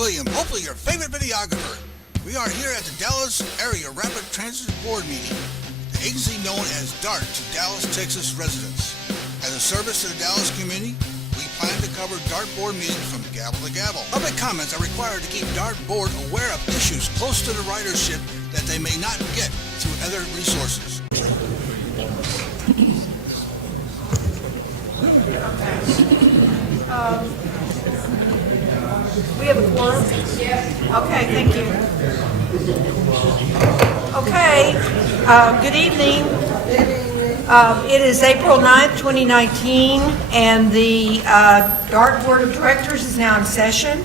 William, hopefully your favorite videographer. We are here at the Dallas Area Rapid Transit Board meeting, the agency known as DART to Dallas, Texas residents. As a service to the Dallas community, we plan to cover DART board meetings from gavel to gavel. Public comments are required to keep DART board aware of issues close to the ridership that they may not get through other resources. We have a quorum? Okay, thank you. Okay, good evening. It is April 9th, 2019, and the DART Board of Directors is now in session.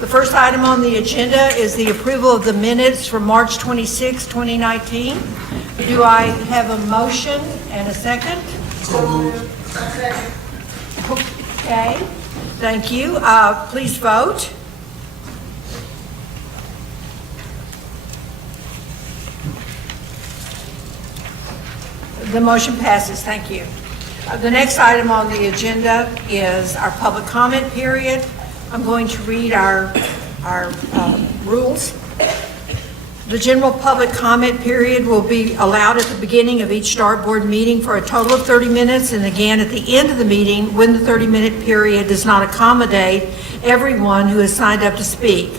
The first item on the agenda is the approval of the minutes from March 26, 2019. Do I have a motion and a second? Okay, thank you. Please vote. The motion passes. Thank you. The next item on the agenda is our public comment period. I'm going to read our rules. The general public comment period will be allowed at the beginning of each DART board meeting for a total of 30 minutes, and again at the end of the meeting when the 30-minute period does not accommodate everyone who has signed up to speak.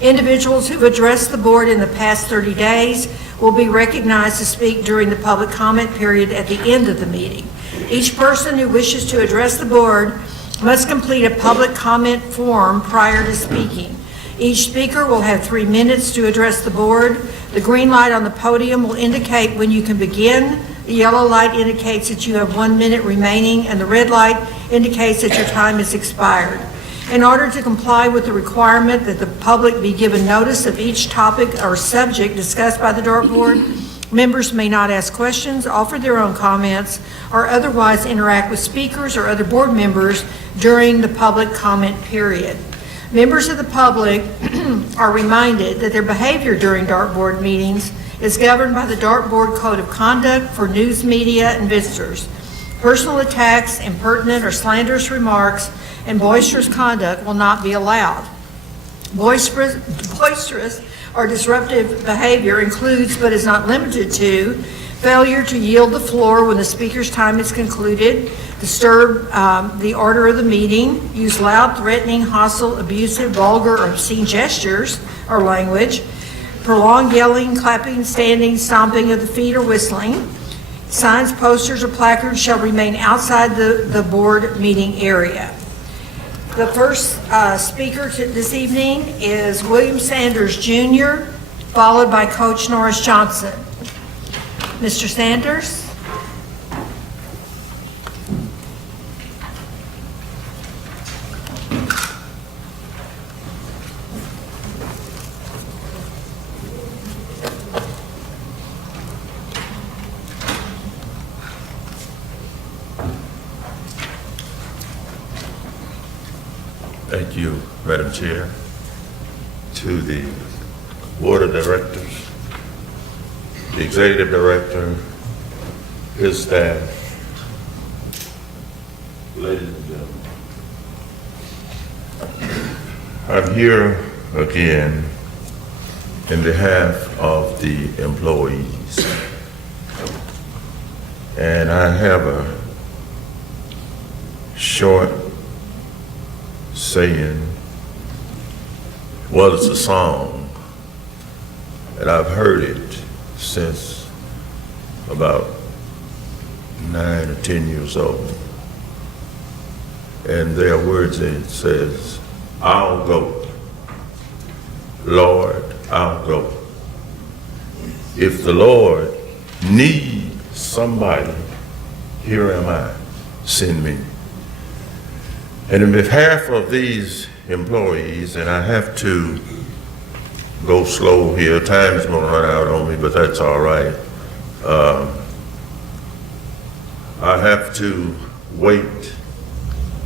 Individuals who have addressed the board in the past 30 days will be recognized to speak during the public comment period at the end of the meeting. Each person who wishes to address the board must complete a public comment form prior to speaking. Each speaker will have 3 minutes to address the board. The green light on the podium will indicate when you can begin. The yellow light indicates that you have 1 minute remaining, and the red light indicates that your time has expired. In order to comply with the requirement that the public be given notice of each topic or subject discussed by the DART board, members may not ask questions, offer their own comments, or otherwise interact with speakers or other board members during the public comment period. Members of the public are reminded that their behavior during DART board meetings is governed by the DART board code of conduct for news media and visitors. Personal attacks, impertinent or slanderous remarks, and boisterous conduct will not be allowed. Boisterous or disruptive behavior includes, but is not limited to, failure to yield the floor when the speaker's time is concluded, disturb the order of the meeting, use loud, threatening, hostile, abusive, vulgar, or obscene gestures or language, prolonged yelling, clapping, standing, stomping of the feet, or whistling. Signs, posters, or placards shall remain outside the board meeting area. The first speaker this evening is William Sanders, Jr., followed by Coach Norris Johnson. Mr. Sanders. Thank you, Madam Chair. To the Board of Directors, the Executive Director, his staff, ladies and gentlemen. I'm here again in behalf of the employees. And I have a short saying, well, it's a song, and I've heard it since about 9 or 10 years old. And there are words in it. It says, I'll go, Lord, I'll go. If the Lord needs somebody, here am I, send me. And in behalf of these employees, and I have to go slow here, time is going to run out on me, but that's all right. I have to wait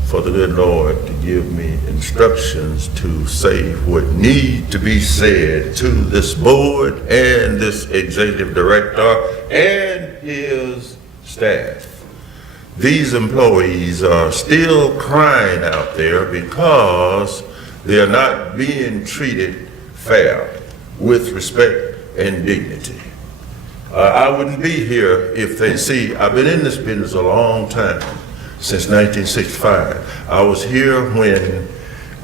for the good Lord to give me instructions to say what need to be said to this board and this executive director and his staff. These employees are still crying out there because They are not being treated fair, with respect and dignity. I wouldn't be here if they see, I've been in this business a long time, since 1965. I was here when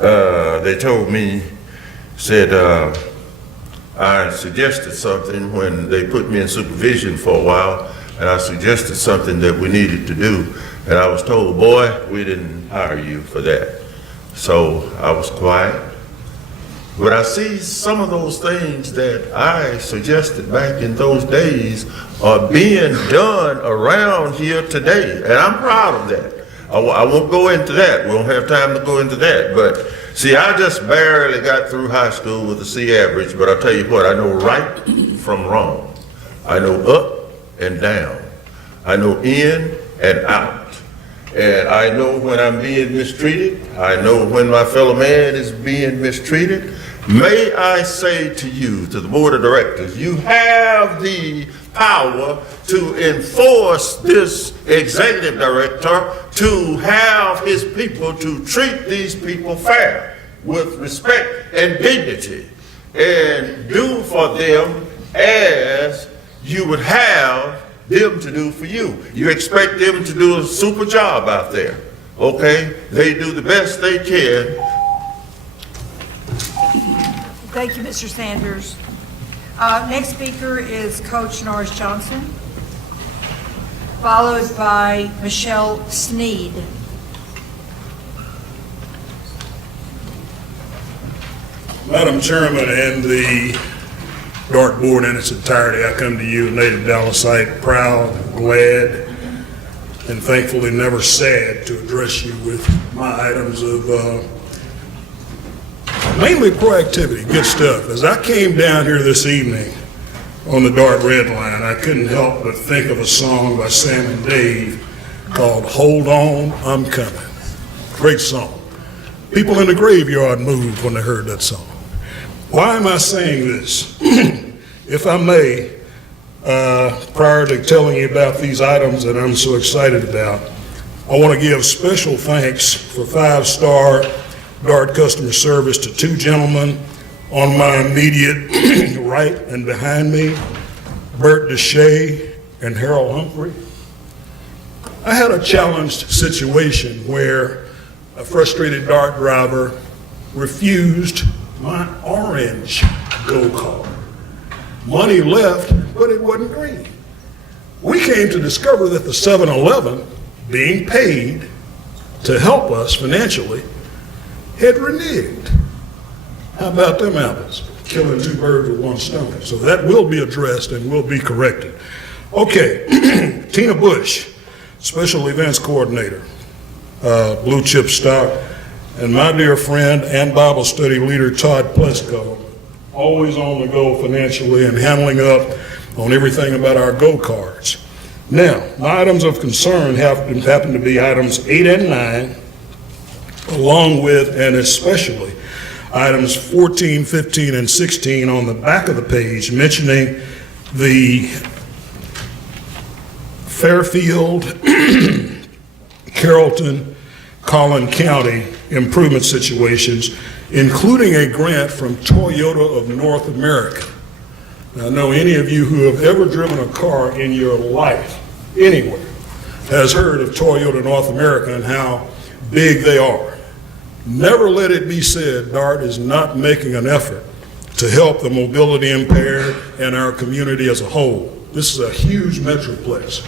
they told me, said, I suggested something when they put me in supervision for a while, and I suggested something that we needed to do, and I was told, boy, we didn't hire you for that. So I was quiet. But I see some of those things that I suggested back in those days are being done around here today, and I'm proud of that. I won't go into that. We don't have time to go into that. But see, I just barely got through high school with a C average, but I'll tell you what, I know right from wrong. I know up and down. I know in and out. And I know when I'm being mistreated. I know when my fellow man is being mistreated. May I say to you, to the board of directors, you have the power to enforce this executive director to have his people, to treat these people fair, with respect and dignity, and do for them as you would have them to do for you. You expect them to do a super job out there, okay? They do the best they can. Thank you, Mr. Sanders. Next speaker is Coach Norris Johnson, followed by Michelle Sneed. Madam Chairman and the DART Board in its entirety, I come to you, a native Dallasite, proud, glad, and thankfully never sad to address you with my items of mainly proactivity, good stuff. As I came down here this evening on the DART Red Line, I couldn't help but think of a song by Sam and Dave called Hold On, I'm Coming. Great song. People in the graveyard moved when they heard that song. Why am I saying this? If I may, prior to telling you about these items that I'm so excited about, I want to give special thanks for 5-star DART customer service to 2 gentlemen on my immediate right and behind me, Bert Deshay and Harold Humphrey. I had a challenged situation where a frustrated DART driver refused my orange go-kart. Money left, but it wasn't green. We came to discover that the 7-Eleven, being paid to help us financially, had reneged. How about them apples? Killing 2 birds with 1 stone. So that will be addressed and will be corrected. Okay, Tina Bush, Special Events Coordinator, Blue Chip Stock, and my dear friend and Bible study leader, Todd Plesko, always on the go financially and handling up on everything about our go-karts. Now, my items of concern happen to be items 8 and 9, along with and especially items 14, 15, and 16 on the back of the page, mentioning the Fairfield, Carrollton, Collin County improvement situations, including a grant from Toyota of North America. Now, I know any of you who have ever driven a car in your life, anywhere, has heard of Toyota North America and how big they are. Never let it be said DART is not making an effort to help the mobility impaired and our community as a whole. This is a huge metroplex.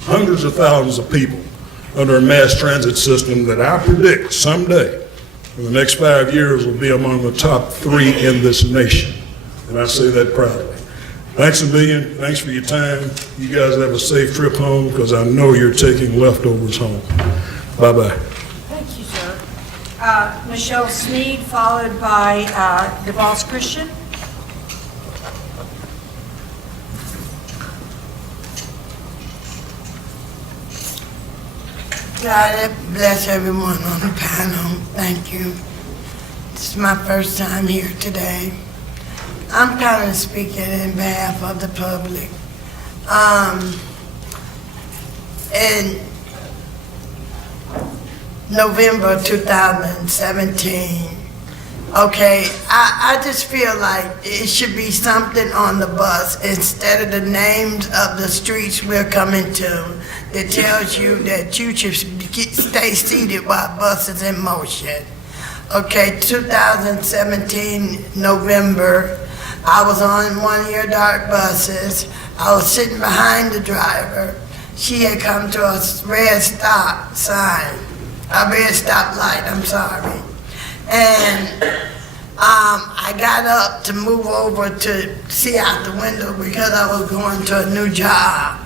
Hundreds of thousands of people under a mass transit system that I predict someday, in the next 5 years, will be among the top 3 in this nation. And I say that proudly. Thanks a million. Thanks for your time. You guys have a safe trip home, because I know you're taking leftovers home. Bye-bye. Thank you, sir. Michelle Sneed, followed by DeVos Christian. God bless everyone on the panel. Thank you. This is my first time here today. I'm kind of speaking in behalf of the public. In November 2017, Okay, I just feel like it should be something on the bus instead of the names of the streets we're coming to that tells you that you should stay seated while bus is in motion. Okay, 2017, November, I was on one of your dark buses. I was sitting behind the driver. She had come to a red stop sign, a red stop light, I'm sorry. And I got up to move over to see out the window because I was going to a new job.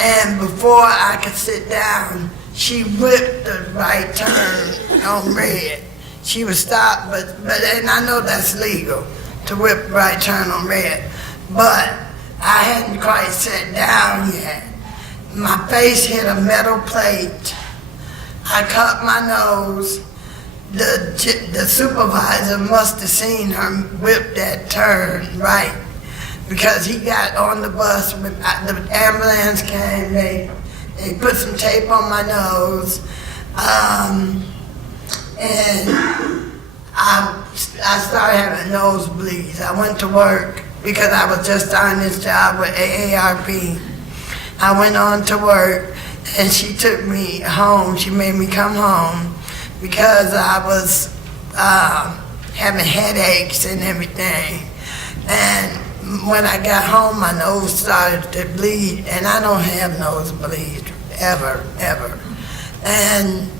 And before I could sit down, she whipped the right turn on red. She was stopped, but and I know that's legal to whip right turn on red, but I hadn't quite sat down yet. My face hit a metal plate. I cut my nose. The supervisor must have seen her whip that turn right because he got on the bus. The ambulance came. They put some tape on my nose, and I started having nosebleeds. I went to work because I was just starting this job with AARP. I went on to work, and she took me home. She made me come home because I was having headaches and everything. And when I got home, my nose started to bleed, and I don't have nosebleeds, ever. And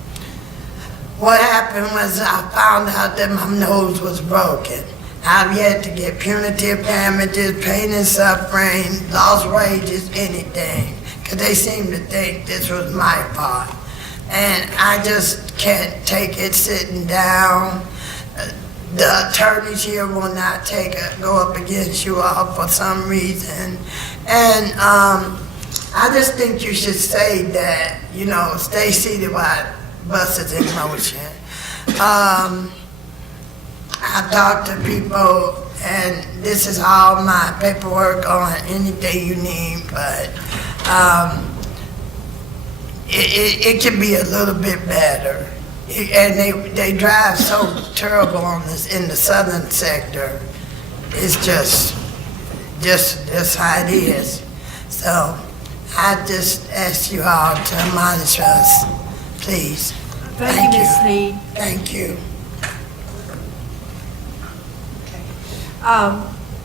what happened was I found out that my nose was broken. I've yet to get punitive damages, pain and suffering, lost wages, anything, because they seem to think this was my fault. And I just can't take it sitting down. The attorneys here will not go up against you all for some reason. And I just think you should say that, stay seated while bus is in motion. I talk to people, and this is all my paperwork on anything you need, but it can be a little bit better. And they drive so terrible in the southern sector. It's just how it is. So I just ask you all to admonish us, please. Thank you, Ms. Sneed. Thank you.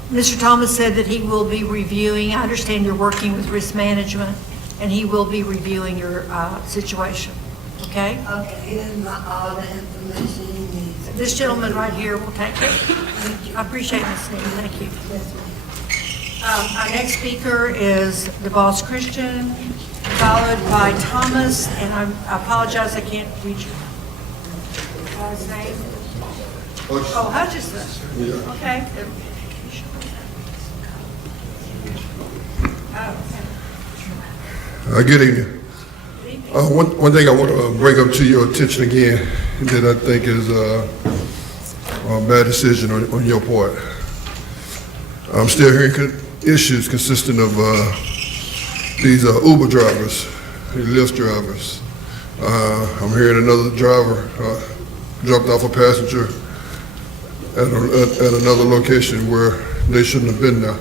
Mr. Thomas said that he will be reviewing, I understand you're working with risk management, and he will be reviewing your situation, okay? Okay, here's all the information he needs. This gentleman right here will take it. I appreciate Ms. Sneed, thank you. Yes, ma'am. Our next speaker is the Boss Christian, followed by Thomas, and I apologize, I can't read your his name. Oh, Hutchison. Yeah. Okay. Good evening. One thing I want to bring up to your attention again that I think is a bad decision on your part. I'm still hearing issues consisting of these Uber drivers, these Lyft drivers. I'm hearing another driver dropped off a passenger at another location where they shouldn't have been there.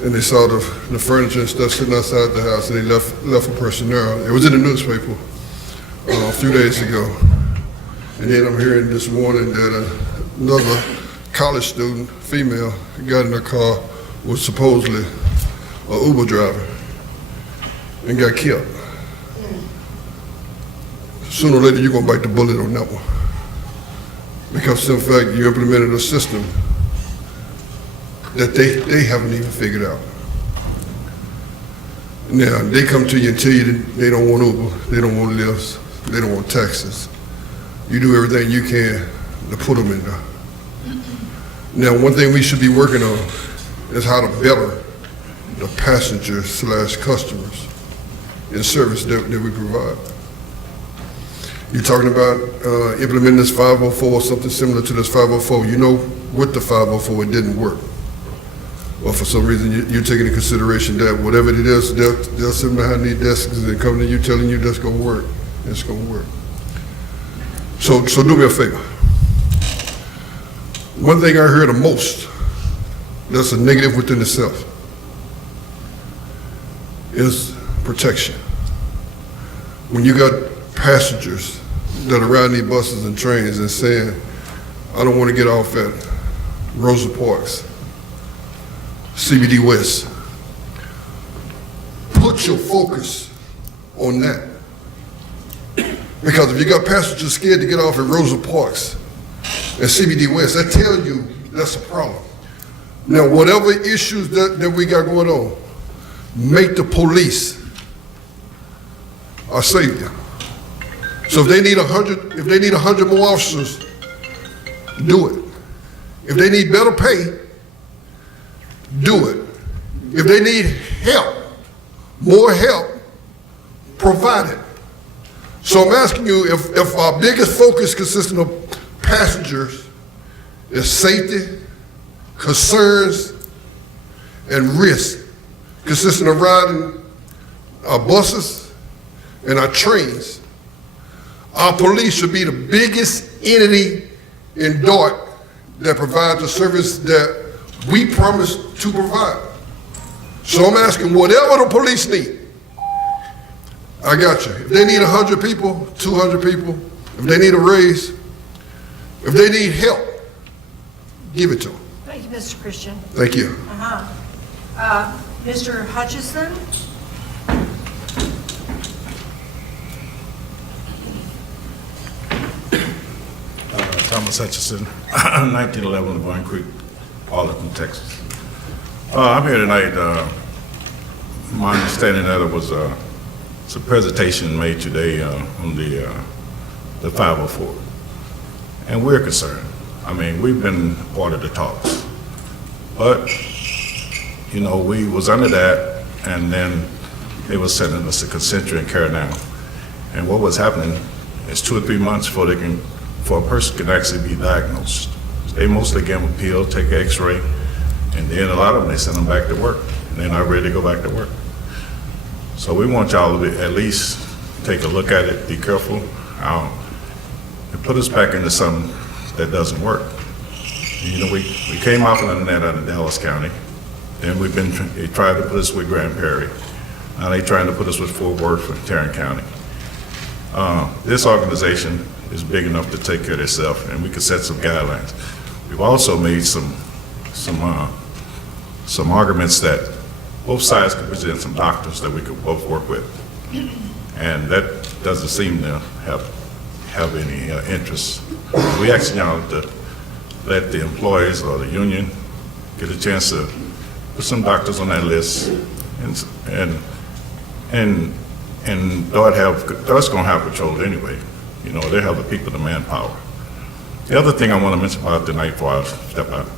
And they saw the furniture and stuff sitting outside the house, and they left a person there. It was in the newspaper a few days ago. And then I'm hearing this morning that another college student, female, got in her car, was supposedly an Uber driver, and got killed. Sooner or later, you're gonna bite the bullet on that one. Because in fact, you implemented a system that they haven't even figured out. Now, they come to you and tell you that they don't want Uber, they don't want Lyft, they don't want taxis. You do everything you can to put them in there. Now, one thing we should be working on is how to better the passengers / customers in service that we provide. You're talking about implementing this 504 or something similar to this 504. You know, with the 504, it didn't work. Well, for some reason, you're taking into consideration that whatever it is, they'll sit behind these desks and come to you telling you that's going to work. It's going to work. So do me a favor. One thing I hear the most that's a negative within itself is protection. When you got passengers that are riding these buses and trains and saying, I don't want to get off at Rosa Parks, CBD West, put your focus on that. Because if you got passengers scared to get off at Rosa Parks and CBD West, that tells you that's a problem. Now, whatever issues that we got going on, make the police our savior. So if they need 100 more officers, do it. If they need better pay, do it. If they need help, more help, provide it. So I'm asking you, if our biggest focus consisting of passengers is safety, concerns, and risk, consisting of riding our buses and our trains, our police should be the biggest entity in DART that provides the service that we promise to provide. So I'm asking, whatever the police need, I got you. If they need 100 people, 200 people, if they need a raise, if they need help, give it to them. Thank you, Mr. Christian. Thank you. Mr. Hutchison? Thomas Hutchison, 1911 Vine Creek, Arlington, Texas. I'm here tonight. My understanding that it was a presentation made today on the 504, and we're concerned. I mean, we've been part of the talks, but you know, we was under that, and then they was sending us to Concentra and Care Now, and what was happening is 2 or 3 months before a person can actually be diagnosed. They mostly give them a pill, take an x-ray, and then a lot of them, they send them back to work, and they're not ready to go back to work. So we want y'all to at least take a look at it, be careful, and put us back into something that doesn't work. You know, we came off of that out of Dallas County, then they tried to put us with Grand Prairie. Now they trying to put us with Fort Worth and Tarrant County. This organization is big enough to take care of itself, and we could set some guidelines. We've also made some arguments that both sides could present some doctors that we could both work with, and that doesn't seem to have any interest. We ask y'all to let the employees or the union get a chance to put some doctors on that list, and DART's gonna have patrol anyway. You know, they have the people, the manpower. The other thing I want to mention about tonight before I step out,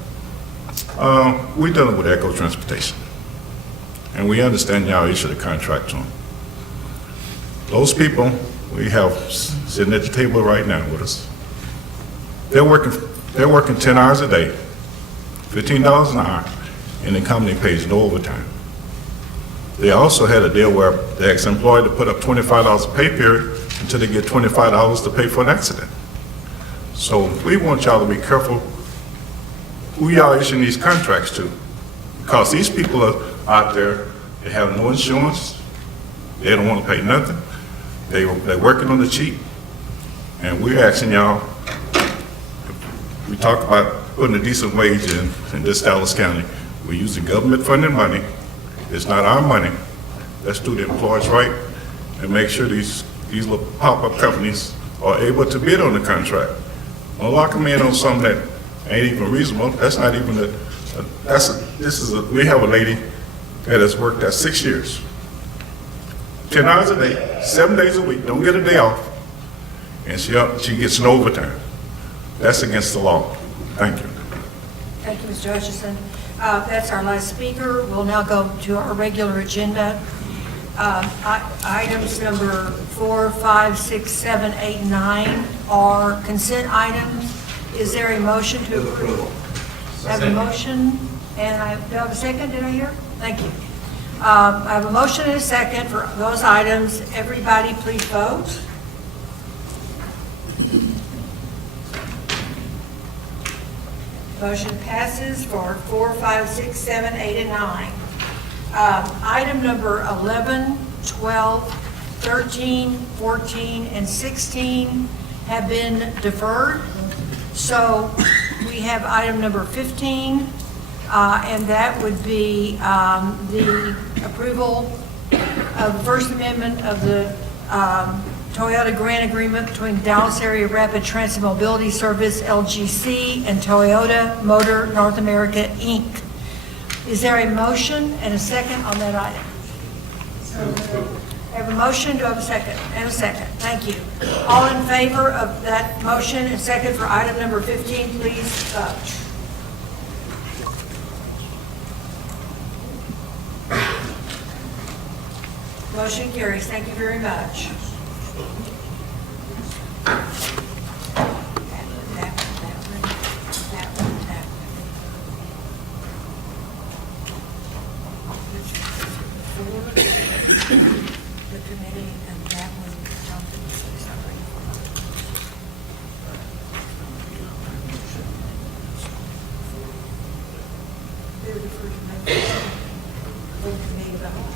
we're dealing with Echo Transportation, and we understand y'all issued a contract to them. Those people we have sitting at the table right now with us, they're working 10 hours a day, $15 an hour, and the company pays no overtime. They also had a deal where the ex-employee to put up $25 a pay period until they get $25 to pay for an accident. So we want y'all to be careful who y'all issuing these contracts to, because these people are out there, they have no insurance, they don't want to pay nothing, they're working on the cheap, and we're asking y'all, we talk about putting a decent wage in this Dallas County. We're using government funded money. It's not our money. Let's do the employees right and make sure these little pop-up companies are able to bid on the contract. Don't lock them in on something that ain't even reasonable. That's not even we have a lady that has worked there 6 years. 10 hours a day, 7 days a week, don't get a day off, and she gets no overtime. That's against the law. Thank you. Thank you, Mr. Hutchison. That's our last speaker. We'll now go to our regular agenda. Items number 4, 5, 6, 7, 8, 9 are consent items. Is there a motion to approve? I have a motion, and do I have a second, did I hear? Thank you. I have a motion and a second for those items. Everybody, please vote. Motion passes for 4, 5, 6, 7, 8, and 9. Item number 11, 12, 13, 14, and 16 have been deferred. So we have item number 15, and that would be the approval of the First Amendment of the Toyota grant agreement between Dallas Area Rapid Transit Mobility Service, LGC, and Toyota Motor North America, Inc. Is there a motion and a second on that item? I have a motion, do I have a second? And a second, thank you. All in favor of that motion and second for item number 15, please vote. Motion carries, thank you very much. The committee and that one, Jonathan, sorry. They were deferred to make the committee of the whole.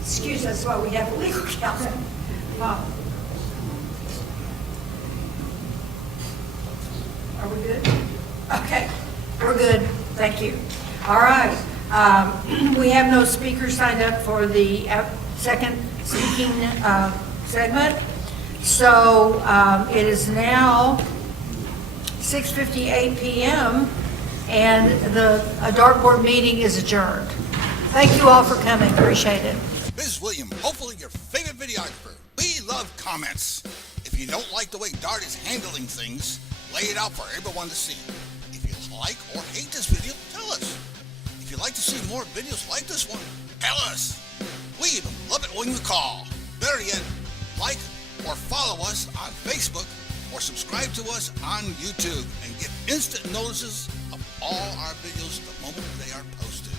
Excuse us while we have a legal counsel. Are we good? Okay, we're good. Thank you. All right. We have no speakers signed up for the second speaking segment. So it is now 6:58 p.m. and the dartboard meeting is adjourned. Thank you all for coming. Appreciate it. Ms. William, hopefully your favorite videographer. We love comments. If you don't like the way Dart is handling things, lay it out for everyone to see. If you like or hate this video, tell us. If you'd like to see more videos like this one, tell us. We even love it when you call. Better yet, like or follow us on Facebook or subscribe to us on YouTube and get instant notices of all our videos the moment they are posted.